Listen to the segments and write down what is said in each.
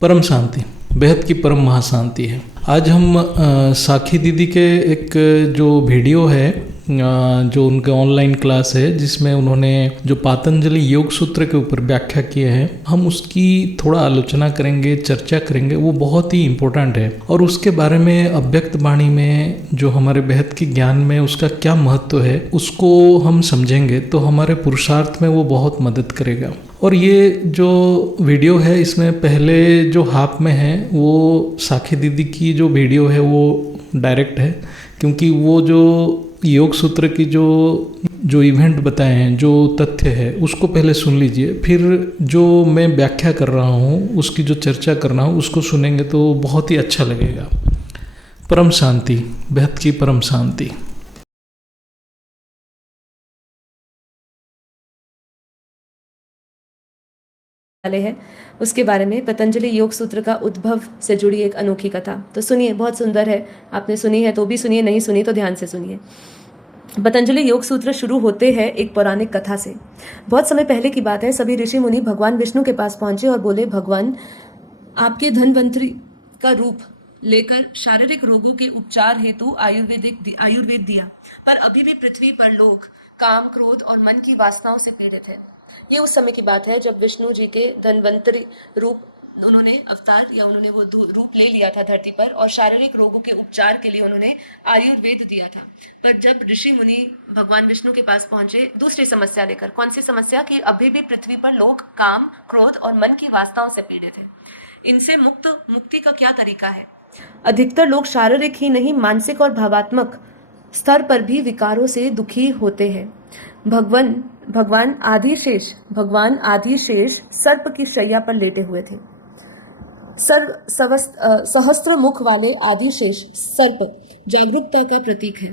परम शांति, बेहद की परम महाशांति है। आज हम साखी दीदी के एक जो वीडियो है, जो उनका ऑनलाइन क्लास है, जिसमें उन्होंने जो पतंजलि योग सूत्र के ऊपर व्याख्या किए हैं, हम उसकी थोड़ा आलोचना करेंगे, चर्चा करेंगे। वो बहुत ही इम्पोर्टेंट है और उसके बारे में अव्यक्त वाणी में जो हमारे बेहद की ज्ञान में उसका क्या महत्व है, उसको हम समझेंगे तो हमारे पुरुषार्थ में वो बहुत मदद करेगा। और ये जो वीडियो है, इसमें पहले जो हाफ में है वो साखी दीदी की जो वीडियो है वो डायरेक्ट है, क्योंकि वो जो योग सूत्र की जो इवेंट बताए हैं, जो तथ्य है, उसको पहले सुन लीजिए। फिर जो मैं व्याख्या कर रहा हूँ, उसकी जो चर्चा कर रहा हूँ, उसको सुनेंगे तो बहुत ही अच्छा लगेगा। परम शांति, बेहद की परम शांति। वाले हैं उसके बारे में, पतंजलि योग सूत्र का उद्भव से जुड़ी एक अनोखी कथा। तो सुनिए, बहुत सुंदर है। आपने सुनी है तो भी सुनिए, नहीं सुनी तो ध्यान से सुनिए। पतंजलि योग सूत्र शुरू होते हैं एक पौराणिक कथा से। बहुत समय पहले की बात है। सभी ऋषि मुनि भगवान विष्णु के पास पहुंचे और बोले, भगवान, आपके धन्वंतरी का रूप लेकर शारीरिक रोगों के उपचार हेतु आयुर्वेद दिया, पर अभी भी पृथ्वी पर लोग काम, क्रोध और मन की वासनाओं से पीड़ित हैं। ये उस समय की बात है जब विष्णु जी के धन्वंतरी रूप उन्होंने अवतार या उन्होंने वो रूप ले लिया था धरती पर, और शारीरिक रोगों के उपचार के लिए उन्होंने आयुर्वेद दिया था। पर जब ऋषि मुनि भगवान विष्णु के पास पहुंचे दूसरी समस्या लेकर, कौन सी समस्या? कि अभी भी पृथ्वी पर लोग काम, क्रोध और मन की वासनाओं से पीड़ित हैं। इनसे मुक्ति का क्या तरीका है? अधिकतर लोग शारीरिक ही नहीं, मानसिक और भावात्मक स्तर पर भी विकारों से दुखी होते हैं। भगवान आदिशेष सर्प की शैया पर लेटे हुए थे। सहस्त्र मुख वाले आदिशेष सर्प जागरूकता का प्रतीक है।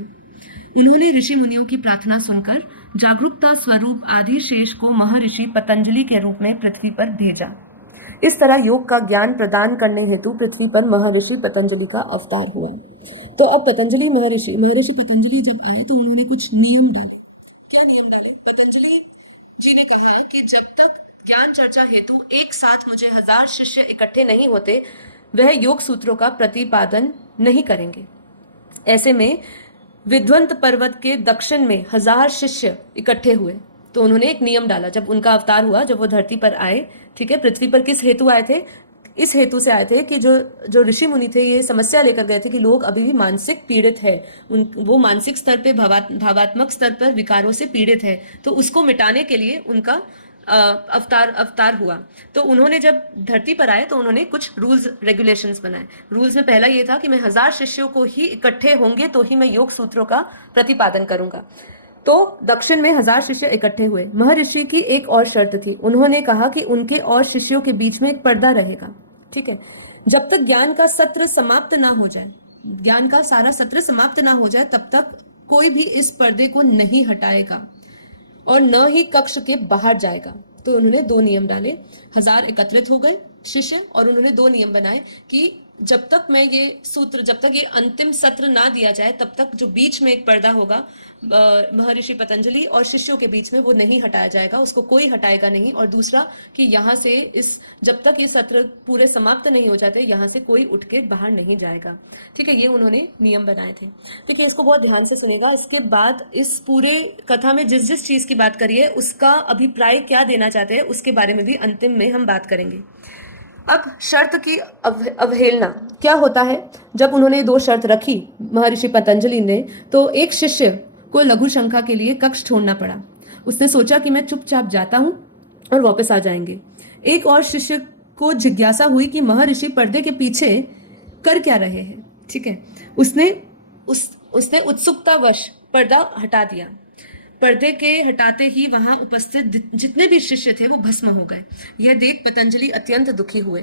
उन्होंने ऋषि मुनियों की प्रार्थना सुनकर जागरूकता स्वरूप आदिशेष को महर्षि पतंजलि के रूप में पृथ्वी पर भेजा। इस तरह योग का ज्ञान प्रदान करने हेतु पृथ्वी पर महर्षि पतंजलि का अवतार हुआ। तो अब महर्षि पतंजलि जब आए तो उन्होंने कुछ नियम डाले। क्या नियम डाले? पतंजलि जी ने कहा कि जब तक ज्ञान चर्चा हेतु एक साथ मुझे 1000 शिष्य इकट्ठे नहीं होते, वह योग सूत्रों का प्रतिपादन नहीं करेंगे। ऐसे में विध्वंत पर्वत के दक्षिण में 1000 शिष्य इकट्ठे हुए तो उन्होंने एक नियम डाला। जब उनका अवतार हुआ, जब वो धरती पर आए, ठीक है, पृथ्वी पर किस हेतु आए थे? इस हेतु से आए थे कि जो ऋषि मुनि थे, ये समस्या लेकर गए थे कि लोग अभी भी मानसिक पीड़ित है, वो मानसिक स्तर पे, भावात्मक स्तर पर विकारों से पीड़ित है। तो उसको मिटाने के लिए उनका अवतार हुआ। तो उन्होंने जब धरती पर आए तो उन्होंने कुछ रूल्स रेगुलेशंस बनाए। रूल्स में पहला ये था कि मैं 1000 शिष्यों को ही इकट्ठे होंगे तो ही मैं योग सूत्रों का प्रतिपादन करूंगा। तो दक्षिण में 1000 शिष्य इकट्ठे हुए। महर्षि की एक और शर्त थी। उन्होंने कहा कि उनके और शिष्यों के बीच में एक पर्दा रहेगा, ठीक है, जब तक ज्ञान का सत्र समाप्त ना हो जाए, ज्ञान का सारा सत्र समाप्त ना हो जाए, तब तक कोई भी इस पर्दे को नहीं हटाएगा और न ही कक्ष के बाहर जाएगा। तो उन्होंने 2 नियम डाले। 1000 एकत्रित हो गए शिष्य और उन्होंने 2 नियम बनाए कि जब तक ये अंतिम सत्र ना दिया जाए, तब तक जो बीच में एक पर्दा होगा महर्षि पतंजलि और शिष्यों के बीच में, वो नहीं हटाया जाएगा, उसको कोई हटाएगा नहीं। और दूसरा कि यहाँ से जब तक ये सत्र पूरे समाप्त नहीं हो जाते, यहाँ से कोई उठ के बाहर नहीं जाएगा, ठीक है। ये उन्होंने नियम बनाए थे, ठीक है। इसको बहुत ध्यान से सुनेगा। इसके बाद इस पूरे कथा में जिस जिस चीज की बात करिए, उसका अभिप्राय क्या देना चाहते हैं, उसके बारे में भी अंतिम में हम बात करेंगे। अब शर्त की अवहेलना क्या होता है? जब उन्होंने 2 शर्त रखी महर्षि पतंजलि ने, तो एक शिष्य को लघु शंका के लिए कक्ष छोड़ना पड़ा। उसने सोचा कि मैं चुपचाप जाता हूँ और वापस आ जाएंगे। एक और शिष्य को जिज्ञासा हुई कि महर्षि पर्दे के पीछे कर क्या रहे हैं, ठीक है। उसने उत्सुकतावश पर्दा हटा दिया। पर्दे के हटाते ही वहां उपस्थित जितने भी शिष्य थे वो भस्म हो गए। यह देख पतंजलि अत्यंत दुखी हुए।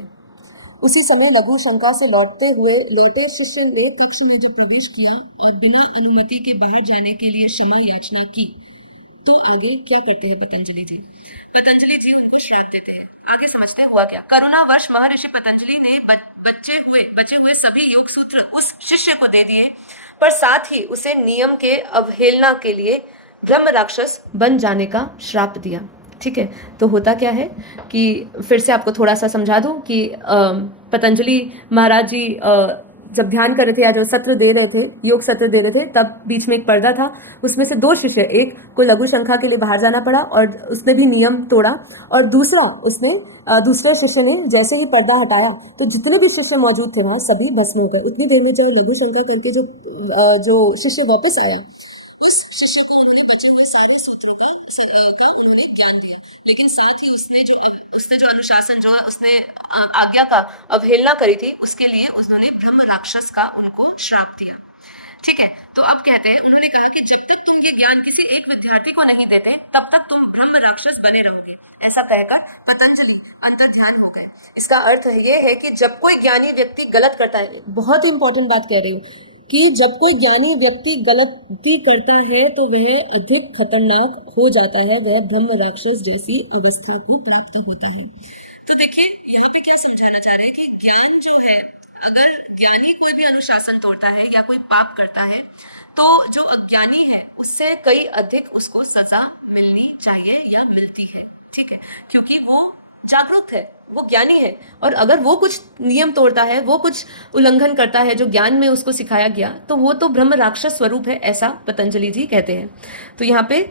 उसी समय लघु शंका से लौटे शिष्य ने कक्ष में जो प्रवेश किया और बिना अनुमति के बाहर जाने के लिए क्षमा याचना की। तो आगे क्या करते हैं पतंजलि जी? पतंजलि जी उनको श्राप देते हैं। आगे समझते हुआ क्या? करुणावश महर्षि पतंजलि ने बचे हुए सभी योग सूत्र उस शिष्य को दे दिए, पर साथ ही उसे नियम के अवहेलना के लिए ब्रह्म राक्षस बन जाने का श्राप दिया, ठीक है। तो होता क्या है कि फिर से आपको थोड़ा सा समझा दूं कि पतंजलि महाराज जी जब ध्यान कर रहे थे या जो सत्र दे रहे थे, योग सत्र दे रहे थे, तब बीच में एक पर्दा था। उसमें से 2 शिष्य, एक को लघु शंखा के लिए बाहर जाना पड़ा और उसने भी नियम तोड़ा, और दूसरे शिष्य ने जैसे ही पर्दा हटाया तो जितने भी शिष्य मौजूद थे वहाँ सभी भस्म हो गए। इतनी देर में जब लघु शंखा करके जो शिष्य वापस आया, उस शिष्य को उन्होंने बचे हुए सारे सूत्रों का उन्होंने ज्ञान दिया, लेकिन साथ ही उसने जो अनुशासन जो है उसने आज्ञा का अवहेलना करी थी, उसके लिए उन्होंने ब्रह्म राक्षस का उनको श्राप दिया। ठीक है। तो अब कहते हैं, उन्होंने कहा कि जब तक तुम ये ज्ञान किसी एक विद्यार्थी को नहीं देते तब तक तुम ब्रह्म राक्षस बने रहोगे। ऐसा कहकर पतंजलि अंतर ध्यान हो गए। इसका अर्थ ये है कि जब कोई ज्ञानी व्यक्ति गलत करता है, बहुत इंपॉर्टेंट बात कह रही हूँ कि जब कोई ज्ञानी व्यक्ति गलती करता है तो वह अधिक खतरनाक हो जाता है, वह ब्रह्म राक्षस जैसी अवस्था को प्राप्त होता है। तो देखिए यहाँ पे क्या समझाना चाह रहे हैं कि ज्ञान जो है, अगर ज्ञानी कोई भी अनुशासन तोड़ता है या कोई पाप करता है तो जो अज्ञानी है उससे कई अधिक उसको सजा मिलनी चाहिए या मिलती है। ठीक है, क्योंकि वो जागरूक है, वो ज्ञानी है, और अगर वो कुछ नियम तोड़ता है, वो कुछ उल्लंघन करता है जो ज्ञान में उसको सिखाया गया, तो वो तो ब्रह्म राक्षस स्वरूप है, ऐसा पतंजलि जी कहते हैं। तो यहाँ पे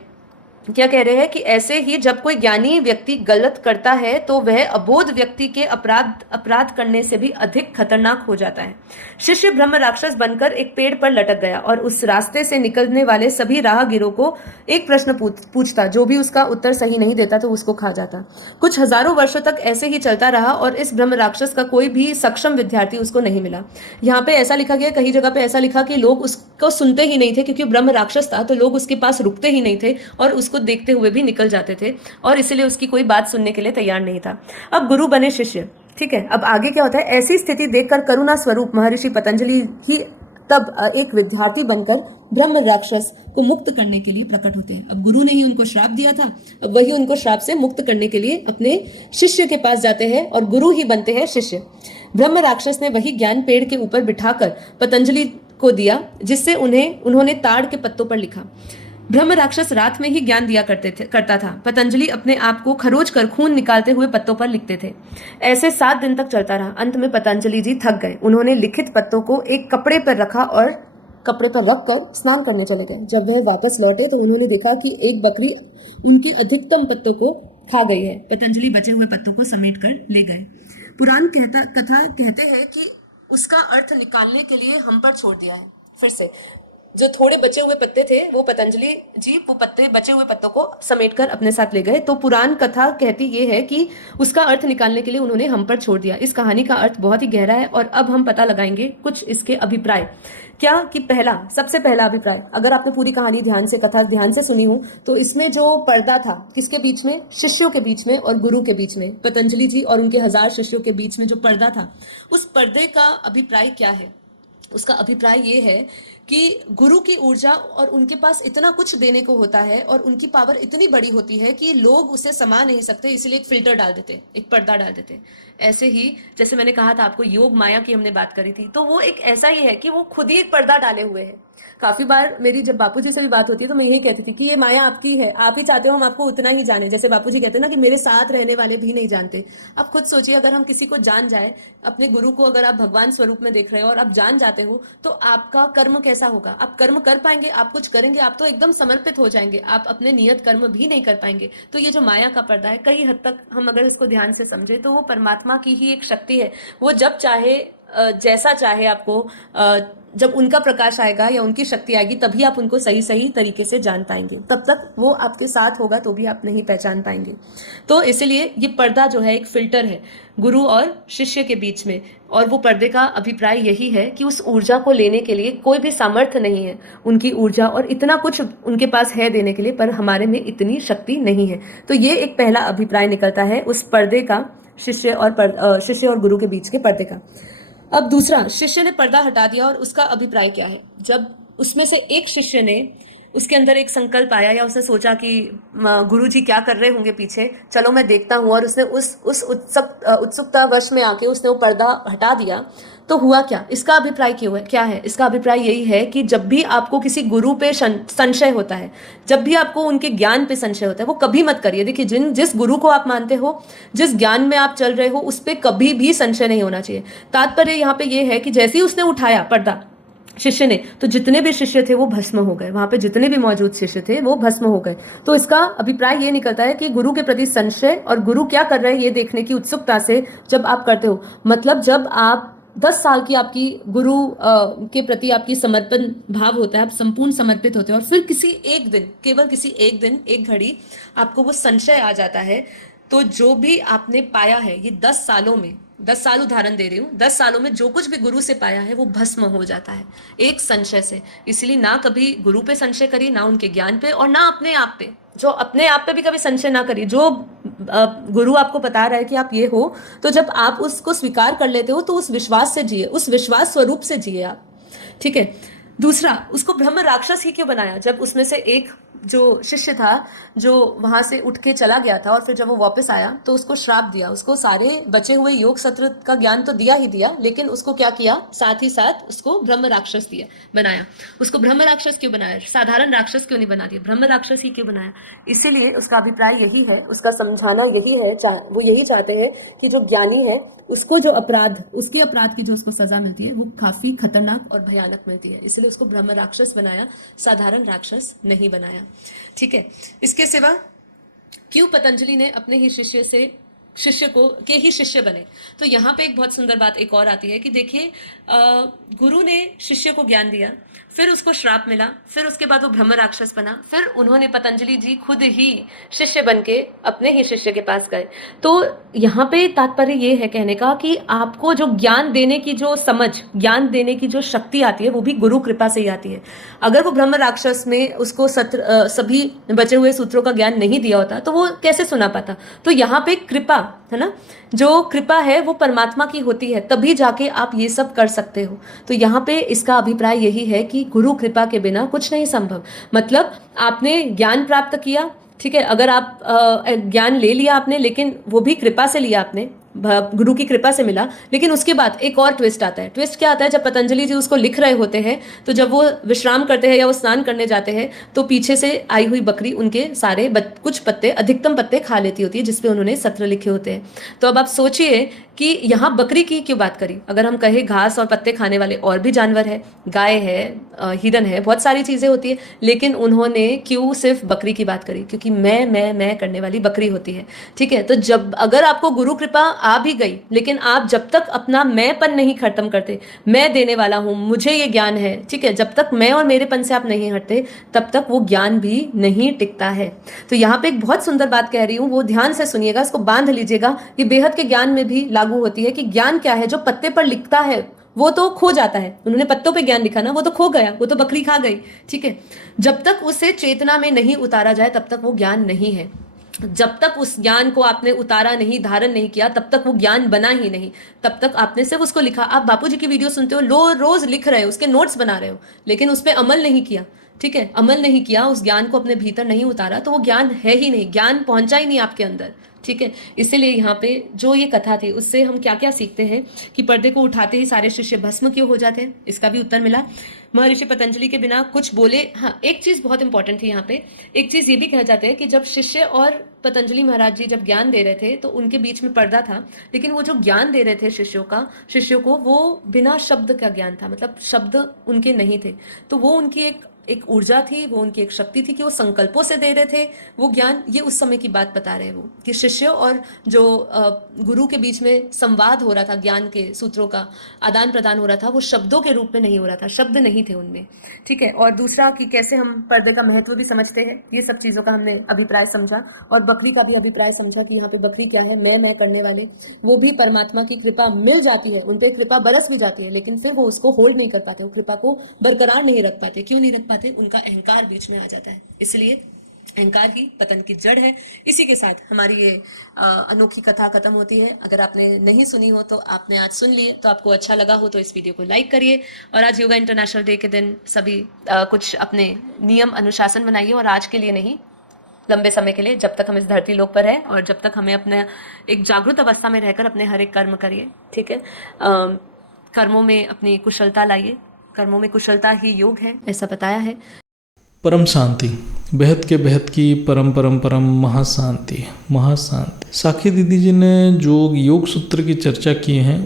क्या कह रहे हैं कि ऐसे ही जब कोई ज्ञानी व्यक्ति गलत करता है तो वह अबोध व्यक्ति के अपराध करने से भी अधिक खतरनाक हो जाता है। शिष्य ब्रह्म राक्षस बनकर एक पेड़ पर लटक गया और उस रास्ते से निकलने वाले सभी राहगीरों को एक प्रश्न पूछता, जो भी उसका उत्तर सही नहीं देता तो उसको खा जाता। कुछ हजारों वर्षों तक ऐसे ही चलता रहा और इस ब्रह्म राक्षस का कोई भी सक्षम विद्यार्थी उसको नहीं मिला। यहाँ पे ऐसा लिखा गया, कई जगह पे ऐसा लिखा कि लोग उसको सुनते ही नहीं थे, क्योंकि ब्रह्म राक्षस था तो लोग उसके पास रुकते ही नहीं थे और उसको देखते हुए भी निकल जाते थे, और इसलिए उसकी कोई बात सुनने के लिए तैयार नहीं था। अब गुरु बने शिष्य। ठीक है, अब आगे क्या होता है, ऐसी स्थिति देखकर करुणा स्वरूप महर्षि पतंजलि ही तब एक विद्यार्थी बनकर ब्रह्म राक्षस को मुक्त करने के लिए प्रकट होते हैं। अब गुरु ने ही उनको श्राप दिया था, अब वही उनको श्राप से मुक्त करने के लिए अपने शिष्य के पास जाते हैं और गुरु ही बनते हैं शिष्य। ब्रह्म राक्षस ने वही ज्ञान पेड़ के ऊपर बिठाकर पतंजलि को दिया, जिससे उन्होंने ताड़ के पत्तों पर लिखा। ब्रह्म राक्षस रात में ही ज्ञान दिया करता था। पतंजलि अपने आप को खरोच कर खून निकालते हुए पत्तों पर लिखते थे। ऐसे 7 दिन तक चलता रहा। अंत में पतंजलि जी थक गए। उन्होंने लिखित पत्तों को एक कपड़े पर रखा और कपड़े पर रखकर स्नान करने चले गए। जब वह वापस लौटे तो उन्होंने देखा कि एक बकरी उनके अधिकतम पत्तों को खा गई है। पतंजलि बचे हुए पत्तों को समेट कर ले गए। पुराण कथा कहते हैं कि उसका अर्थ निकालने के लिए हम पर छोड़ दिया है। फिर से जो थोड़े बचे हुए पत्ते थे, वो पतंजलि जी वो बचे हुए पत्तों को समेटकर अपने साथ ले गए। तो पुराण कथा कहती ये है कि उसका अर्थ निकालने के लिए उन्होंने हम पर छोड़ दिया। इस कहानी का अर्थ बहुत ही गहरा है और अब हम पता लगाएंगे कुछ इसके अभिप्राय। क्या कि सबसे पहला अभिप्राय, अगर आपने पूरी कहानी कथा ध्यान से सुनी हो तो इसमें जो पर्दा था किसके बीच में, शिष्यों के बीच में और गुरु के बीच में, पतंजलि जी और उनके 1000 शिष्यों के बीच में जो पर्दा था, उस पर्दे का अभिप्राय क्या है? उसका अभिप्राय ये है कि गुरु की ऊर्जा और उनके पास इतना कुछ देने को होता है और उनकी पावर इतनी बड़ी होती है कि लोग उसे समा नहीं सकते, इसलिए एक फिल्टर डाल देते, एक पर्दा डाल देते। ऐसे ही जैसे मैंने कहा था आपको, योग माया की हमने बात करी थी, तो वो एक ऐसा ही है कि वो खुद ही एक पर्दा डाले हुए है। काफी बार मेरी जब बापूजी से भी बात होती है तो मैं यही कहती थी कि ये माया आपकी है, आप ही चाहते हो हम आपको उतना ही जाने। जैसे बापूजी कहते हैं ना कि मेरे साथ रहने वाले भी नहीं जानते। आप खुद सोचिए, अगर हम किसी को जान जाए, अपने गुरु को अगर आप भगवान स्वरूप में देख रहे हो और आप जान जाते हो, तो आपका कर्म कैसा होगा? आप कर्म कर पाएंगे? आप कुछ करेंगे? आप तो एकदम समर्पित हो जाएंगे, आप अपने नियत कर्म भी नहीं कर पाएंगे। तो ये जो माया का पर्दा है, कई हद तक हम अगर इसको ध्यान से समझे तो वो परमात्मा की ही एक शक्ति है। वो जब चाहे जैसा चाहे आपको, जब उनका प्रकाश आएगा या उनकी शक्ति आएगी तभी आप उनको सही सही तरीके से जान पाएंगे। तब तक वो आपके साथ होगा तो भी आप नहीं पहचान पाएंगे। तो इसलिए ये पर्दा जो है एक फिल्टर है गुरु और शिष्य के बीच में, और वो पर्दे का अभिप्राय यही है कि उस ऊर्जा को लेने के लिए कोई भी सामर्थ्य नहीं है, उनकी ऊर्जा और इतना कुछ उनके पास है देने के लिए, पर हमारे में इतनी शक्ति नहीं है। तो ये एक पहला अभिप्राय निकलता है उस पर्दे का, शिष्य और गुरु के बीच के पर्दे का। अब दूसरा, शिष्य ने पर्दा हटा दिया और उसका अभिप्राय क्या है? जब उसमें से एक शिष्य ने, उसके अंदर एक संकल्प आया या उसने सोचा कि गुरुजी क्या कर रहे होंगे पीछे, चलो मैं देखता हूँ, और उसने उस उत्सुकता वश में आके उसने वो पर्दा हटा दिया, तो हुआ क्या, इसका अभिप्राय क्यों है, क्या है इसका अभिप्राय? यही है कि जब भी आपको किसी गुरु पे संशय होता है, जब भी आपको उनके ज्ञान पे संशय होता है, वो कभी मत करिए। देखिए, जिस गुरु को आप मानते हो, जिस ज्ञान में आप चल रहे हो, उस पर कभी भी संशय नहीं होना चाहिए। तात्पर्य यहाँ पे ये है कि जैसे ही उसने उठाया पर्दा शिष्य ने, तो जितने भी शिष्य थे वो भस्म हो गए, वहां पे जितने भी मौजूद शिष्य थे वो भस्म हो गए। तो इसका अभिप्राय ये निकलता है कि गुरु के प्रति संशय और गुरु क्या कर रहे हैं ये देखने की उत्सुकता से जब आप करते हो, मतलब जब आप 10 साल की आपकी गुरु के प्रति आपकी समर्पण भाव होता है, आप संपूर्ण समर्पित होते हो, और फिर किसी एक दिन, केवल किसी एक दिन, एक घड़ी आपको वो संशय आ जाता है, तो जो भी आपने पाया है ये 10 सालों में, 10 साल उदाहरण दे रही हूँ, 10 सालों में जो कुछ भी गुरु से पाया है वो भस्म हो जाता है एक संशय से। इसलिए ना कभी गुरु पे संशय करिए, ना उनके ज्ञान पे, और ना अपने आप पे, जो अपने आप पे भी कभी संशय ना करिए। जो गुरु आपको बता रहा है कि आप ये हो, तो जब आप उसको स्वीकार कर लेते हो तो उस विश्वास से जिए, उस विश्वास स्वरूप से जिए आप, ठीक है। दूसरा, उसको ब्रह्म राक्षस ही क्यों बनाया? जब उसमें से एक जो शिष्य था, जो वहां से उठ के चला गया था, और फिर जब वो वापस आया तो उसको श्राप दिया, उसको सारे बचे हुए योग सत्र का ज्ञान तो दिया ही दिया, लेकिन उसको क्या किया, साथ ही साथ उसको ब्रह्म राक्षस दिया, बनाया। उसको ब्रह्म राक्षस क्यों बनाया? साधारण राक्षस क्यों नहीं बना दिया, ब्रह्म राक्षस ही क्यों बनाया? इसीलिए उसका अभिप्राय यही है, उसका समझाना यही है, वो यही चाहते हैं कि जो ज्ञानी है उसको जो अपराध, उसके अपराध की जो उसको सजा मिलती है वो काफी खतरनाक और भयानक मिलती है, इसलिए उसको ब्रह्म राक्षस बनाया, साधारण राक्षस नहीं बनाया, ठीक है। इसके सिवा क्यों पतंजलि ने अपने ही शिष्य के ही शिष्य बने? तो यहाँ पे एक बहुत सुंदर बात एक और आती है कि देखिए, गुरु ने शिष्य को ज्ञान दिया, फिर उसको श्राप मिला, फिर उसके बाद वो ब्रह्म राक्षस बना, फिर उन्होंने, पतंजलि जी खुद ही शिष्य बन के अपने ही शिष्य के पास गए। तो यहाँ पे तात्पर्य ये है कहने का कि आपको जो ज्ञान देने की जो समझ, ज्ञान देने की जो शक्ति आती है वो भी गुरु कृपा से ही आती है। अगर वो ब्रह्म राक्षस में उसको सभी बचे हुए सूत्रों का ज्ञान नहीं दिया होता तो वो कैसे सुना पाता? तो यहाँ पे कृपा है ना, जो कृपा है वो परमात्मा की होती है, तभी जाके आप ये सब कर सकते हो। तो यहाँ पे इसका अभिप्राय यही है कि गुरु कृपा के बिना कुछ नहीं संभव। मतलब आपने ज्ञान प्राप्त किया, ठीक है, अगर आप ज्ञान ले लिया आपने, लेकिन वो भी कृपा से लिया आपने, गुरु की कृपा से मिला, लेकिन उसके बाद एक और ट्विस्ट आता है। ट्विस्ट क्या आता है? जब पतंजलि जी उसको लिख रहे होते हैं, तो जब वो विश्राम करते हैं या वो स्नान करने जाते हैं, तो पीछे से आई हुई बकरी उनके सारे कुछ पत्ते, अधिकतम पत्ते खा लेती होती है जिसपे उन्होंने सत्र लिखे होते हैं। तो अब आप सोचिए कि यहाँ बकरी की क्यों बात करी? अगर हम कहें घास और पत्ते खाने वाले और भी जानवर है, गाय है, हिरन है, बहुत सारी चीजें होती है, लेकिन उन्होंने क्यों सिर्फ बकरी की बात करी? क्योंकि मैं करने वाली बकरी होती है, ठीक है। तो जब अगर आपको गुरु कृपा आ भी गई, लेकिन आप जब तक अपना मैंपन नहीं खत्म करते, मैं देने वाला हूं, मुझे ये ज्ञान है, ठीक है, जब तक मैं और मेरेपन से आप नहीं हटते, तब तक वो ज्ञान भी नहीं टिकता है। तो यहाँ पे एक बहुत सुंदर बात कह रही हूँ, वो ध्यान से सुनिएगा, इसको बांध लीजिएगा। ये बेहद के ज्ञान में भी लागू होती है कि ज्ञान क्या है? जो पत्ते पर लिखता है वो तो खो जाता है। उन्होंने पत्तों पे ज्ञान लिखा ना, वो तो खो गया, वो तो बकरी खा गई, ठीक है। जब तक उसे चेतना में नहीं उतारा जाए तब तक वो ज्ञान नहीं है। जब तक उस ज्ञान को आपने उतारा नहीं, धारण नहीं किया, तब तक वो ज्ञान बना ही नहीं। तब तक आपने सिर्फ उसको लिखा। आप बापूजी की वीडियो सुनते हो, रोज लिख रहे हो, उसके नोट्स बना रहे हो, लेकिन उस पर अमल नहीं किया, ठीक है, अमल नहीं किया, उस ज्ञान को अपने भीतर नहीं उतारा, तो वो ज्ञान है ही नहीं, ज्ञान पहुंचा ही नहीं आपके अंदर, ठीक है। इसीलिए यहाँ पे जो ये कथा थी उससे हम क्या क्या सीखते हैं कि पर्दे को उठाते ही सारे शिष्य भस्म क्यों हो जाते हैं, इसका भी उत्तर मिला। महर्षि पतंजलि के बिना कुछ बोले, हाँ एक चीज बहुत इंपॉर्टेंट थी यहाँ पे, एक चीज ये भी कह जाते हैं कि जब शिष्य और पतंजलि महाराज जी जब ज्ञान दे रहे थे तो उनके बीच में पर्दा था, लेकिन वो जो ज्ञान दे रहे थे शिष्यों को वो बिना शब्द का ज्ञान था, मतलब शब्द उनके नहीं थे। तो वो उनकी एक ऊर्जा थी, वो उनकी एक शक्ति थी कि वो संकल्पों से दे रहे थे वो ज्ञान। ये उस समय की बात बता रहे हैं वो, कि शिष्य और जो गुरु के बीच में संवाद हो रहा था, ज्ञान के सूत्रों का आदान प्रदान हो रहा था, वो शब्दों के रूप में नहीं हो रहा था, शब्द नहीं थे उनमें, ठीक है। और दूसरा कि कैसे हम पर्दे का महत्व भी समझते हैं, ये सब चीज़ों का हमने अभिप्राय समझा, और बकरी का भी अभिप्राय समझा कि यहाँ पे बकरी क्या है, मैं करने वाले, वो भी परमात्मा की कृपा मिल जाती है, उन पर कृपा बरस भी जाती है, लेकिन फिर वो उसको होल्ड नहीं कर पाते, वो कृपा को बरकरार नहीं रख पाते। क्यों नहीं रख पाते? उनका अहंकार बीच में आ जाता है। इसलिए अहंकार ही पतन की जड़ है। इसी के साथ हमारी ये अनोखी कथा खत्म होती है। अगर आपने नहीं सुनी हो तो आपने आज सुन लिए, तो आपको अच्छा लगा हो तो इस वीडियो को लाइक करिए, और आज योगा इंटरनेशनल डे के दिन सभी कुछ अपने नियम अनुशासन बनाइए, और आज के लिए नहीं, लंबे समय के लिए, जब तक हम इस धरती लोक पर है और जब तक हमें अपने एक जागरूक अवस्था में रहकर अपने हर एक कर्म करिए, ठीक है। कर्मों में अपनी कुशलता लाइए, कर्मों में कुशलता ही योग है, ऐसा बताया है। परम शांति, बेहद के बेहद की परम परम परम महाशांति, महाशांति। साखी दीदी जी ने जो योग सूत्र की चर्चा की है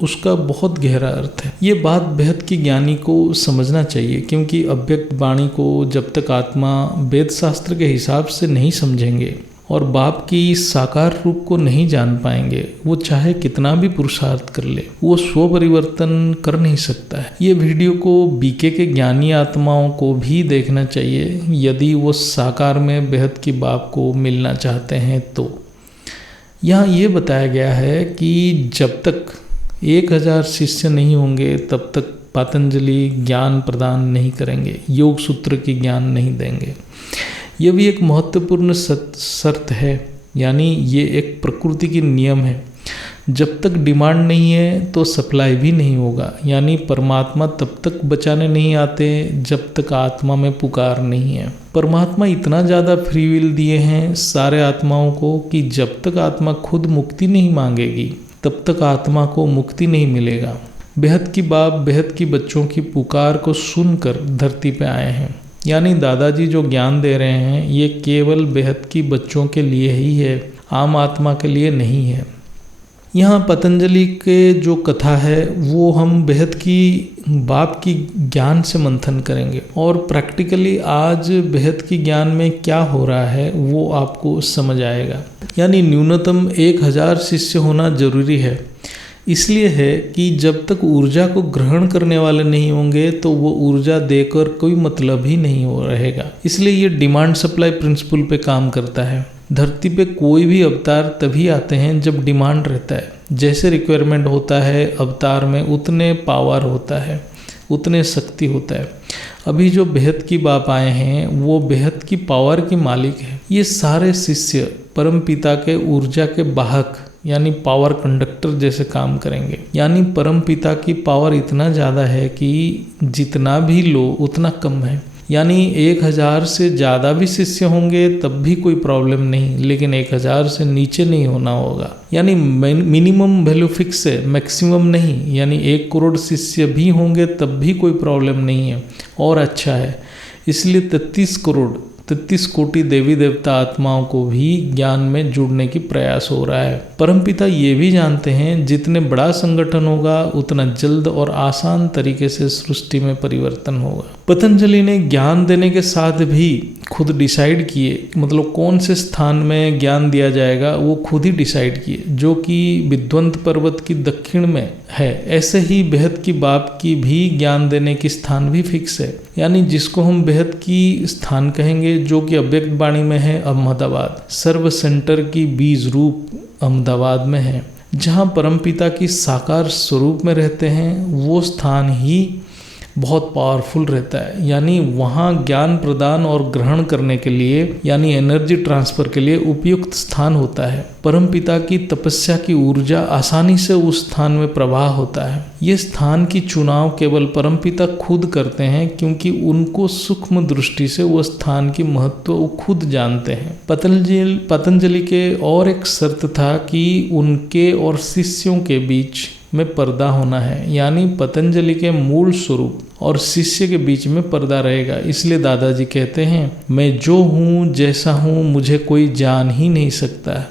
उसका बहुत गहरा अर्थ है। ये बात बेहद की ज्ञानी को समझना चाहिए, क्योंकि अव्यक्त वाणी को जब तक आत्मा वेद शास्त्र के हिसाब से नहीं समझेंगे और बाप की साकार रूप को नहीं जान पाएंगे, वो चाहे कितना भी पुरुषार्थ कर ले, वो स्व परिवर्तन कर नहीं सकता है। ये वीडियो को बीके के ज्ञानी आत्माओं को भी देखना चाहिए, यदि वो साकार में बेहद की बाप को मिलना चाहते हैं तो। यहाँ ये बताया गया है कि जब तक 1000 शिष्य नहीं होंगे तब तक पतंजलि ज्ञान प्रदान नहीं करेंगे, योग सूत्र की ज्ञान नहीं देंगे। यह भी एक महत्वपूर्ण शर्त है, यानी ये एक प्रकृति की नियम है। जब तक डिमांड नहीं है तो सप्लाई भी नहीं होगा, यानी परमात्मा तब तक बचाने नहीं आते जब तक आत्मा में पुकार नहीं है। परमात्मा इतना ज़्यादा फ्री विल दिए हैं सारे आत्माओं को कि जब तक आत्मा खुद मुक्ति नहीं मांगेगी तब तक आत्मा को मुक्ति नहीं मिलेगा। बेहद की बाप बेहद की बच्चों की पुकार को सुनकर धरती पे आए हैं, यानी दादाजी जो ज्ञान दे रहे हैं ये केवल बेहद की बच्चों के लिए ही है, आम आत्मा के लिए नहीं है। यहाँ पतंजलि के जो कथा है वो हम बेहद की बाप की ज्ञान से मंथन करेंगे और प्रैक्टिकली आज बेहद की ज्ञान में क्या हो रहा है वो आपको समझ आएगा। यानी न्यूनतम 1000 शिष्य होना जरूरी है, इसलिए है कि जब तक ऊर्जा को ग्रहण करने वाले नहीं होंगे तो वो ऊर्जा देकर कोई मतलब ही नहीं हो रहेगा। इसलिए ये डिमांड सप्लाई प्रिंसिपल पे काम करता है। धरती पे कोई भी अवतार तभी आते हैं जब डिमांड रहता है। जैसे रिक्वायरमेंट होता है अवतार में उतने पावर होता है, उतने शक्ति होता है। अभी जो बेहद की बाप आए हैं वो बेहद की पावर की मालिक है। ये सारे शिष्य परम पिता के ऊर्जा के वाहक यानी पावर कंडक्टर जैसे काम करेंगे। यानी परम पिता की पावर इतना ज़्यादा है कि जितना भी लो उतना कम है। यानी 1000 से ज़्यादा भी शिष्य होंगे तब भी कोई प्रॉब्लम नहीं, लेकिन 1000 से नीचे नहीं होना होगा। यानी मिनिमम वैल्यू फिक्स है, मैक्सिमम नहीं। यानी 1 करोड़ शिष्य भी होंगे तब भी कोई प्रॉब्लम नहीं है और अच्छा है। इसलिए 33 कोटि देवी देवता आत्माओं को भी ज्ञान में जुड़ने की प्रयास हो रहा है। परमपिता ये भी जानते हैं जितने बड़ा संगठन होगा उतना जल्द और आसान तरीके से सृष्टि में परिवर्तन होगा। पतंजलि ने ज्ञान देने के साथ भी खुद डिसाइड किए, मतलब कौन से स्थान में ज्ञान दिया जाएगा वो खुद ही डिसाइड किए, जो कि विद्वंत पर्वत की दक्षिण में है। ऐसे ही बेहद की बाप की भी ज्ञान देने की स्थान भी फिक्स है, यानी जिसको हम बेहद की स्थान कहेंगे, जो कि अव्यक्त वाणी में है अहमदाबाद। सर्व सेंटर की बीज रूप अहमदाबाद में है, जहाँ परमपिता की साकार स्वरूप में रहते हैं। वो स्थान ही बहुत पावरफुल रहता है, यानी वहाँ ज्ञान प्रदान और ग्रहण करने के लिए यानी एनर्जी ट्रांसफर के लिए उपयुक्त स्थान होता है। परमपिता की तपस्या की ऊर्जा आसानी से उस स्थान में प्रवाह होता है। ये स्थान की चुनाव केवल परमपिता खुद करते हैं, क्योंकि उनको सूक्ष्म दृष्टि से वो स्थान की महत्व वो खुद जानते हैं। पतंजलि के और एक शर्त था कि उनके और शिष्यों के बीच में पर्दा होना है, यानी पतंजलि के मूल स्वरूप और शिष्य के बीच में पर्दा रहेगा। इसलिए दादाजी कहते हैं, मैं जो हूँ जैसा हूँ मुझे कोई जान ही नहीं सकता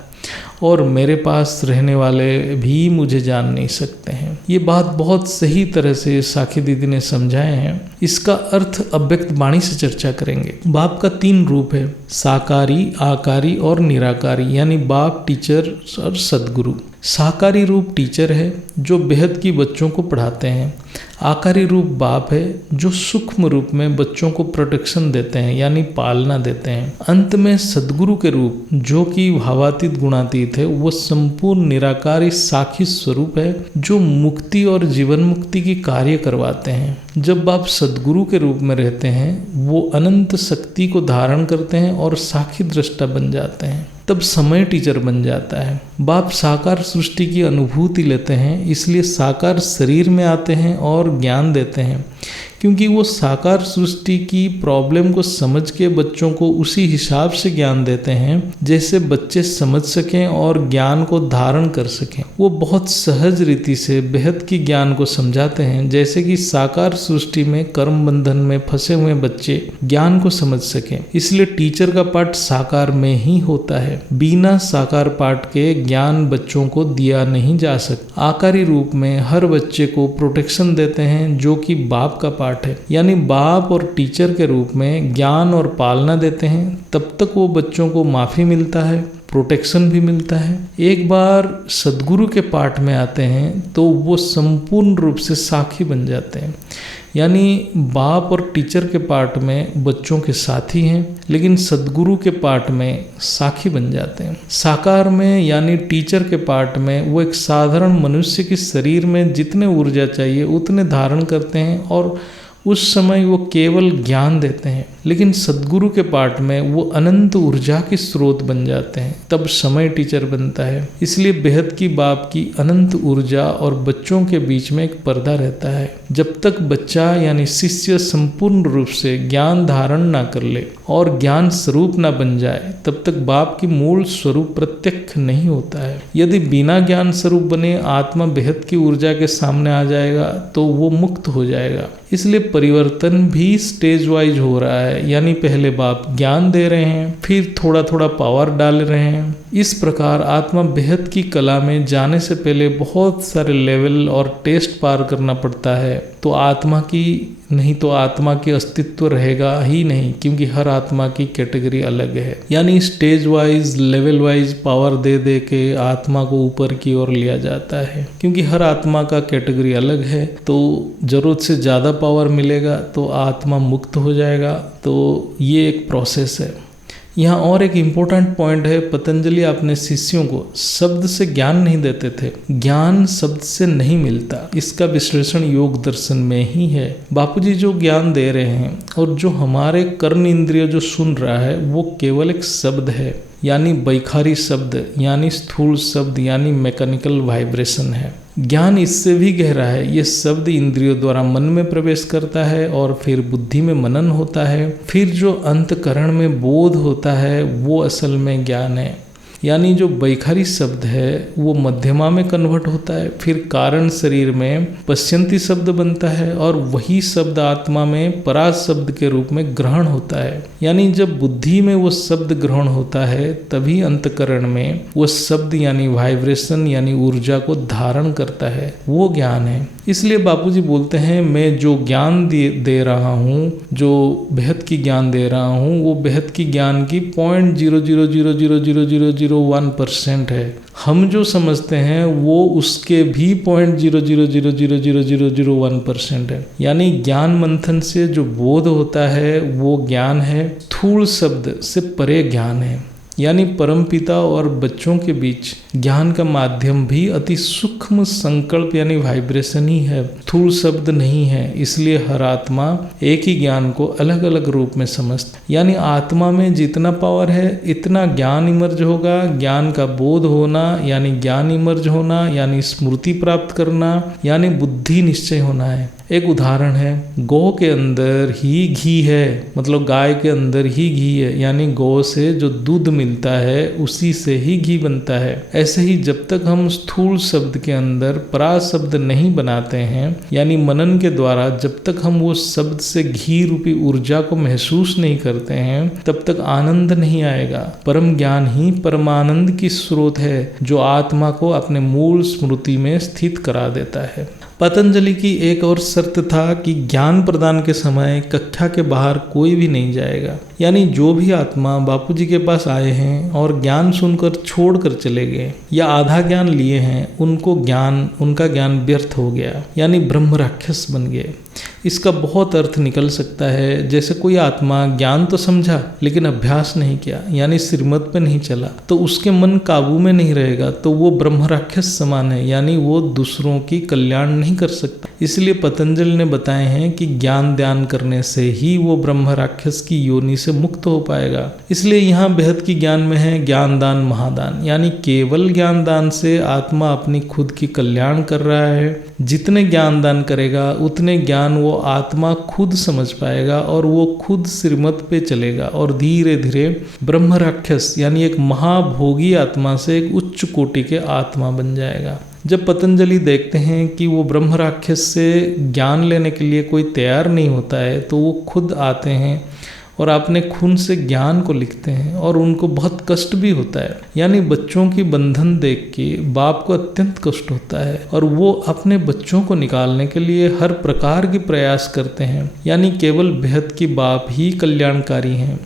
और मेरे पास रहने वाले भी मुझे जान नहीं सकते हैं। ये बात बहुत सही तरह से साखी दीदी ने समझाए हैं। इसका अर्थ अव्यक्त वाणी से चर्चा करेंगे। बाप का 3 रूप है, साकारी, आकारी और निराकारी, यानी बाप, टीचर और सदगुरु। साकारी रूप टीचर है जो बेहद की बच्चों को पढ़ाते हैं। आकारी रूप बाप है जो सूक्ष्म रूप में बच्चों को प्रोटेक्शन देते हैं, यानी पालना देते हैं। अंत में सदगुरु के रूप जो कि भावातीत गुणातीत है, वो संपूर्ण निराकारी साखी स्वरूप है जो मुक्ति और जीवन मुक्ति की कार्य करवाते हैं। जब बाप सदगुरु के रूप में रहते हैं वो अनंत शक्ति को धारण करते हैं और साखी दृष्टा बन जाते हैं। तब समय टीचर बन जाता है। बाप साकार सृष्टि की अनुभूति लेते हैं, इसलिए साकार शरीर में आते हैं और ज्ञान देते हैं, क्योंकि वो साकार सृष्टि की प्रॉब्लम को समझ के बच्चों को उसी हिसाब से ज्ञान देते हैं जैसे बच्चे समझ सकें और ज्ञान को धारण कर सकें। वो बहुत सहज रीति से बेहद की ज्ञान को समझाते हैं, जैसे कि साकार सृष्टि में कर्म बंधन में फंसे हुए बच्चे ज्ञान को समझ सकें। इसलिए टीचर का पाठ साकार में ही होता है। बिना साकार पाठ के ज्ञान बच्चों को दिया नहीं जा सकता। आकारी रूप में हर बच्चे को प्रोटेक्शन देते हैं, जो कि बाप का पाठ है। यानी बाप और टीचर के रूप में ज्ञान और पालना देते हैं, तब तक वो बच्चों को माफी मिलता है, प्रोटेक्शन भी मिलता है। एक बार सदगुरु के पाठ में आते हैं तो वो संपूर्ण रूप से साखी बन जाते हैं। यानी बाप और टीचर के पाठ में बच्चों के साथी हैं, लेकिन सदगुरु के पाठ में साखी बन जाते हैं। साकार में यानी टीचर के पाठ में वो एक साधारण मनुष्य के शरीर में जितने ऊर्जा चाहिए उतने धारण करते हैं और उस समय वो केवल ज्ञान देते हैं। लेकिन सदगुरु के पाठ में वो अनंत ऊर्जा के स्रोत बन जाते हैं, तब समय टीचर बनता है। इसलिए बेहद की बाप की अनंत ऊर्जा और बच्चों के बीच में एक पर्दा रहता है। जब तक बच्चा यानी शिष्य संपूर्ण रूप से ज्ञान धारण ना कर ले और ज्ञान स्वरूप ना बन जाए, तब तक बाप की मूल स्वरूप प्रत्यक्ष नहीं होता है। यदि बिना ज्ञान स्वरूप बने आत्मा बेहद की ऊर्जा के सामने आ जाएगा तो वो मुक्त हो जाएगा। इसलिए परिवर्तन भी स्टेज वाइज हो रहा है, यानी पहले बाप ज्ञान दे रहे हैं, फिर थोड़ा थोड़ा पावर डाल रहे हैं। इस प्रकार आत्मा बेहद की कला में जाने से पहले बहुत सारे लेवल और टेस्ट पार करना पड़ता है, तो आत्मा के अस्तित्व रहेगा ही नहीं, क्योंकि हर आत्मा की कैटेगरी अलग है। यानी stage wise level wise power दे दे के आत्मा को ऊपर की ओर लिया जाता है, क्योंकि हर आत्मा का कैटेगरी अलग है। तो जरूरत से ज़्यादा पावर मिलेगा तो आत्मा मुक्त हो जाएगा। तो ये एक प्रोसेस है। यहाँ और एक इम्पोर्टेंट पॉइंट है, पतंजलि अपने शिष्यों को शब्द से ज्ञान नहीं देते थे। ज्ञान शब्द से नहीं मिलता, इसका विश्लेषण योग दर्शन में ही है। बापूजी जो ज्ञान दे रहे हैं और जो हमारे कर्ण इंद्रिय जो सुन रहा है वो केवल एक शब्द है, यानी बैखारी शब्द, यानी स्थूल शब्द, यानी मैकेनिकल वाइब्रेशन है। ज्ञान इससे भी गहरा है। ये शब्द इंद्रियों द्वारा मन में प्रवेश करता है और फिर बुद्धि में मनन होता है, फिर जो अंतकरण में बोध होता है वो असल में ज्ञान है। यानी जो बैखारी शब्द है वो मध्यमा में कन्वर्ट होता है, फिर कारण शरीर में पश्यंती शब्द बनता है और वही शब्द आत्मा में पराज शब्द के रूप में ग्रहण होता है। यानी जब बुद्धि में वो शब्द ग्रहण होता है तभी अंतकरण में वो शब्द यानी वाइब्रेशन यानी ऊर्जा को धारण करता है, वो ज्ञान है। इसलिए बापूजी बोलते हैं मैं जो ज्ञान दे रहा हूँ, जो बेहद की ज्ञान दे रहा हूँ, वो बेहद की ज्ञान की 0.0000001% है। हम जो समझते हैं वो उसके भी 0.0000001% है। यानी ज्ञान मंथन से जो बोध होता है वो ज्ञान है, स्थूल शब्द से परे ज्ञान है। यानी परमपिता और बच्चों के बीच ज्ञान का माध्यम भी अति सूक्ष्म संकल्प यानी वाइब्रेशन ही है, स्थूल शब्द नहीं है। इसलिए हर आत्मा एक ही ज्ञान को अलग अलग रूप में समझता। यानी आत्मा में जितना पावर है इतना ज्ञान इमर्ज होगा। ज्ञान का बोध होना यानी ज्ञान इमर्ज होना, यानी स्मृति प्राप्त करना, यानी बुद्धि निश्चय होना है। एक उदाहरण है, गौ के अंदर ही घी है, मतलब गाय के अंदर ही घी है, यानी गौ से जो दूध मिलता है उसी से ही घी बनता है। ऐसे ही जब तक हम स्थूल शब्द के अंदर पराज शब्द नहीं बनाते हैं, यानी मनन के द्वारा जब तक हम वो शब्द से घी रूपी ऊर्जा को महसूस नहीं करते हैं, तब तक आनंद नहीं आएगा। परम ज्ञान ही परमानंद की स्रोत है, जो आत्मा को अपने मूल स्मृति में स्थित करा देता है। पतंजलि की एक और शर्त था कि ज्ञान प्रदान के समय कक्षा के बाहर कोई भी नहीं जाएगा। यानी जो भी आत्मा बापूजी के पास आए हैं और ज्ञान सुनकर छोड़कर चले गए या आधा ज्ञान लिए हैं, उनका ज्ञान व्यर्थ हो गया, यानी ब्रह्म राक्षस बन गए। इसका बहुत अर्थ निकल सकता है, जैसे कोई आत्मा ज्ञान तो समझा लेकिन अभ्यास नहीं किया, यानी श्रीमत पे नहीं चला, तो उसके मन काबू में नहीं रहेगा, तो वो ब्रह्म राक्षस समान है, यानी वो दूसरों की कल्याण नहीं कर सकता। इसलिए पतंजलि ने बताए हैं कि ज्ञान ध्यान करने से ही वो ब्रह्म राक्षस की योनि से मुक्त हो पाएगा। इसलिए यहाँ बेहद की ज्ञान में है ज्ञान दान महादान, यानी केवल ज्ञान दान से आत्मा अपनी खुद की कल्याण कर रहा है। जितने ज्ञान दान करेगा उतने ज्ञान वो आत्मा खुद समझ पाएगा और वो खुद श्रीमत पे चलेगा और धीरे धीरे ब्रह्म राक्षस यानी एक महाभोगी आत्मा से एक उच्च कोटि के आत्मा बन जाएगा। जब पतंजलि देखते हैं कि वो ब्रह्म राक्षस से ज्ञान लेने के लिए कोई तैयार नहीं होता है, तो वो खुद आते हैं और अपने खून से ज्ञान को लिखते हैं और उनको बहुत कष्ट भी होता है। यानी बच्चों की बंधन देख के बाप को अत्यंत कष्ट होता है और वो अपने बच्चों को निकालने के लिए हर प्रकार के प्रयास करते हैं। यानी केवल बेहद की बाप ही कल्याणकारी हैं।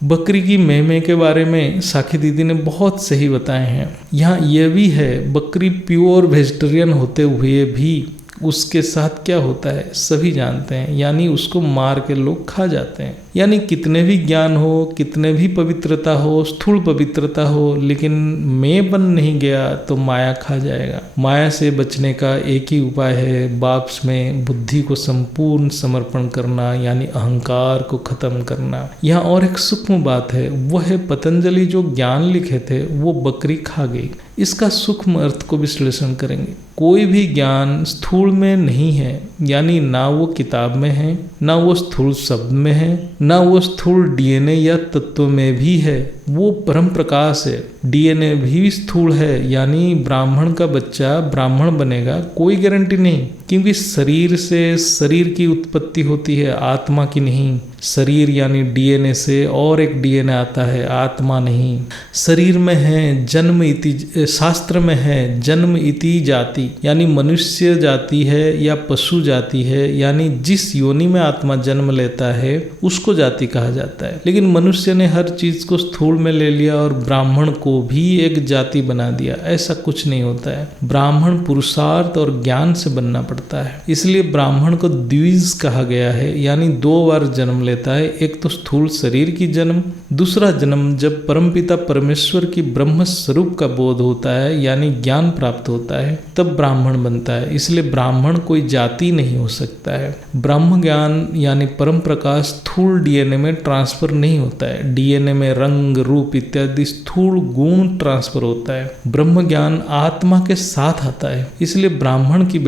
बकरी की मेमे के बारे में साखी दीदी ने बहुत सही बताए हैं। यहाँ यह भी है, बकरी प्योर वेजिटेरियन होते हुए भी उसके साथ क्या होता है सभी जानते हैं, यानी उसको मार के लोग खा जाते हैं। यानी कितने भी ज्ञान हो, कितने भी पवित्रता हो, स्थूल पवित्रता हो, लेकिन मैं बन नहीं गया तो माया खा जाएगा। माया से बचने का एक ही उपाय है, बाप में बुद्धि को संपूर्ण समर्पण करना, यानी अहंकार को खत्म करना। यहाँ और एक सूक्ष्म बात है, वह है पतंजलि जो ज्ञान लिखे थे वो बकरी खा गई। इसका सूक्ष्म अर्थ को विश्लेषण करेंगे। कोई भी ज्ञान स्थूल में नहीं है, यानी ना वो किताब में है, ना वो स्थूल शब्द में है, ना वो स्थूल डीएनए या तत्व में भी है, वो परम प्रकाश है। डीएनए भी स्थूल है, यानी ब्राह्मण का बच्चा ब्राह्मण बनेगा कोई गारंटी नहीं, क्योंकि शरीर से शरीर की उत्पत्ति होती है, आत्मा की नहीं। शरीर यानी डीएनए से और एक डीएनए आता है, आत्मा नहीं। शरीर में है जन्म इति, शास्त्र में है जन्म इति जाति, यानी मनुष्य जाति है या पशु जाति है, यानी जिस योनि में आत्मा जन्म लेता है उसको जाति कहा जाता है। लेकिन मनुष्य ने हर चीज को स्थूल में ले लिया और ब्राह्मण को भी एक जाति बना दिया। ऐसा कुछ नहीं होता है। ब्राह्मण पुरुषार्थ और ज्ञान से बनना पड़ता है। इसलिए ब्राह्मण को द्विज कहा गया है, यानी 2 बार जन्म लेता है। एक तो स्थूल शरीर की जन्म, दूसरा जन्म जब परमपिता परमेश्वर की ब्रह्म स्वरूप का बोध होता है, यानी ज्ञान प्राप्त होता है, तब ब्राह्मण बनता है। इसलिए ब्राह्मण कोई जाति नहीं हो सकता है। ब्रह्म ज्ञान यानी परम प्रकाश स्थूल डीएनए में ट्रांसफर नहीं होता है। डीएनए में रंग रूप इत्यादि स्थूल गुण ट्रांसफर होता है। ब्रह्म ज्ञान आत्मा के साथ आता है। इसलिए ब्राह्मण की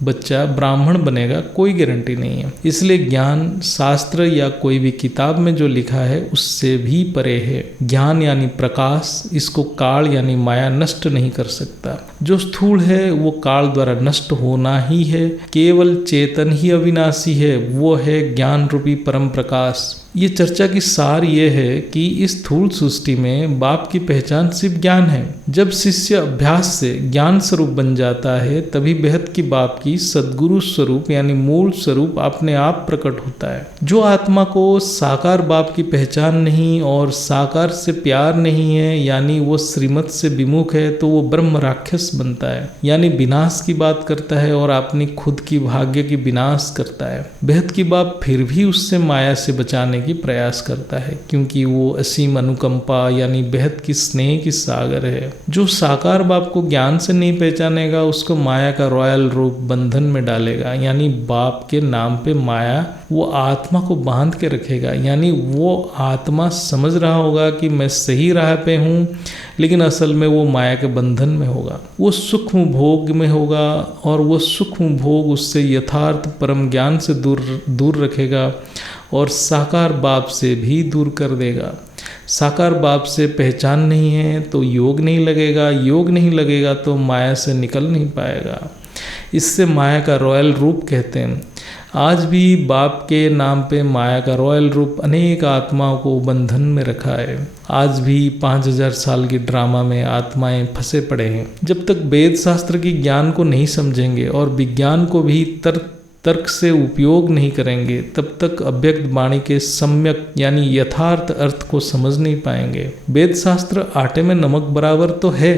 बच्चा ब्राह्मण बनेगा कोई गारंटी नहीं है। इसलिए ज्ञान शास्त्र या कोई भी किताब में जो लिखा है उससे भी परे है। ज्ञान यानी प्रकाश, इसको काल यानी माया नष्ट नहीं कर सकता। जो स्थूल है वो काल द्वारा नष्ट होना ही है। केवल चेतन ही अविनाशी है, वो है ज्ञान रूपी परम प्रकाश। ये चर्चा की सार ये है कि इस स्थूल सृष्टि में बाप की पहचान सिर्फ ज्ञान है। जब शिष्य अभ्यास से ज्ञान स्वरूप बन जाता है, तभी बेहद की बाप की सद्गुरु स्वरूप यानी मूल स्वरूप अपने आप प्रकट होता है। जो आत्मा को साकार बाप की पहचान नहीं और साकार से प्यार नहीं है, यानी वो श्रीमत से विमुख है, तो वो ब्रह्म राक्षस बनता है, यानी विनाश की बात करता है और अपनी खुद की भाग्य की विनाश करता है। बेहद की बाप फिर भी उससे माया से बचाने की प्रयास करता है, क्योंकि वो असीम अनुकंपा यानी बेहद की स्नेह की सागर है। जो साकार बाप को ज्ञान से नहीं पहचानेगा उसको माया का रॉयल रूप बंधन में डालेगा, यानी बाप के नाम पे माया वो आत्मा को बांध के रखेगा। यानी वो आत्मा समझ रहा होगा कि मैं सही राह पे हूँ, लेकिन असल में वो माया के बंधन में होगा। वो सूक्ष्म भोग में होगा और वो सूक्ष्म भोग उससे यथार्थ परम ज्ञान से दूर रखेगा और साकार बाप से भी दूर कर देगा। साकार बाप से पहचान नहीं है तो योग नहीं लगेगा, योग नहीं लगेगा तो माया से निकल नहीं पाएगा। इससे माया का रॉयल रूप कहते हैं। आज भी बाप के नाम पे माया का रॉयल रूप अनेक आत्माओं को बंधन में रखा है। आज भी 5000 साल की ड्रामा में आत्माएं फंसे पड़े हैं। जब तक वेद शास्त्र की ज्ञान को नहीं समझेंगे और विज्ञान को भी तर्क से उपयोग नहीं करेंगे, तब तक अव्यक्त वाणी के सम्यक यानी यथार्थ अर्थ को समझ नहीं पाएंगे। वेद शास्त्र आटे में नमक बराबर तो है,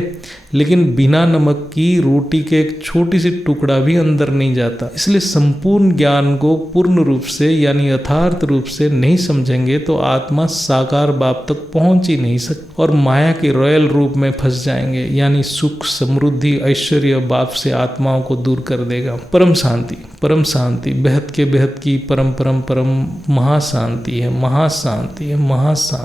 लेकिन बिना नमक की रोटी के एक छोटी सी टुकड़ा भी अंदर नहीं जाता। इसलिए संपूर्ण ज्ञान को पूर्ण रूप से यानी यथार्थ रूप से नहीं समझेंगे तो आत्मा साकार बाप तक पहुंच ही नहीं सकती और माया के रॉयल रूप में फंस जाएंगे, यानी सुख समृद्धि ऐश्वर्य बाप से आत्माओं को दूर कर देगा। परम शांति बेहद के बेहद की परम परम परम महाशांति है, महाशांति है, महाशांति।